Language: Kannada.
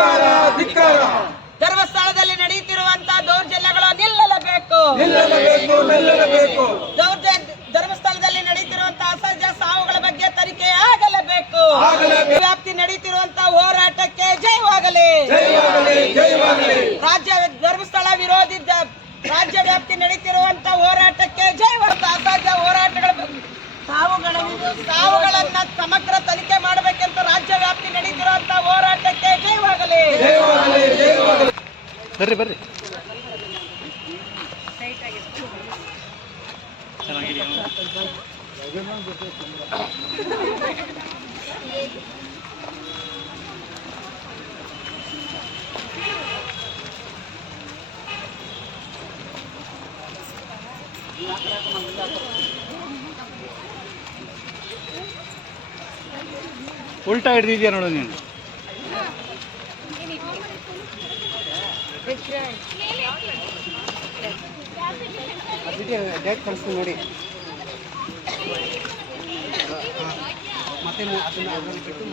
ಧಿಕ್ಕಾರ ಧಿಕ್ಕಾರ. ಧರ್ಮಸ್ಥಳದಲ್ಲಿ ನಡೆಯುತ್ತಿರುವಂತಹ ದೌರ್ಜನ್ಯಗಳು ನಿಲ್ಲಲೇಬೇಕು. ನಿಲ್ಲಲೇಬೇಕು ನಿಲ್ಲಲೇಬೇಕು. ದೌರ್ಜನ್ಯ ಧರ್ಮಸ್ಥಳದಲ್ಲಿ ನಡೆಯುತ್ತಿರುವಂತಹ ಅಸಹಜ ಸಾವುಗಳ ಬಗ್ಗೆ ತನಿಖೆ ಆಗಲೇಬೇಕು. ವ್ಯಾಪ್ತಿ ನಡೆಯುತ್ತಿರುವಂತಹ ಹೋರಾಟಕ್ಕೆ ಜಯವಾಗಲಿ. ಜಯವಾಗಲಿ ಜಯವಾಗಲಿ. ರಾಜ್ಯ ಧರ್ಮಸ್ಥಳ ವಿರೋಧಿ ರಾಜ್ಯ ವ್ಯಾಪ್ತಿ ನಡೆಯುತ್ತಿರುವಂತಹ ಹೋರಾಟಕ್ಕೆ ಜಯವಾಗಲಿ ಅಸಹಜ ಹೋರಾಟಗಳ ಸಾವುಗಳ ಸಾವುಗಳನ್ನ ಸಮಗ್ರ ತನಿಖೆ ಮಾಡಬೇಕೆಂತ ರಾಜ್ಯ ವ್ಯಾಪ್ತಿ ನಡೀತಿರುವಂತ ಹೋರಾಟಕ್ಕೆ ಜಯವಾಗಲಿ ಜಯವಾಗಲಿ ಜಯವಾಗಲಿ ಬರ್ರಿ ಬರ್ರಿ. ಉಲ್ಟಾ ಹಿಡ್ದಿದ್ಯಾ ನೋಡು ನೀನು? ಡೇಟ್ ಕಳಿಸ್ತೀನಿ ನೋಡಿ. ಮತ್ತೆ ಅದನ್ನ ಅದನ್ನ ಬಿಟ್ಟು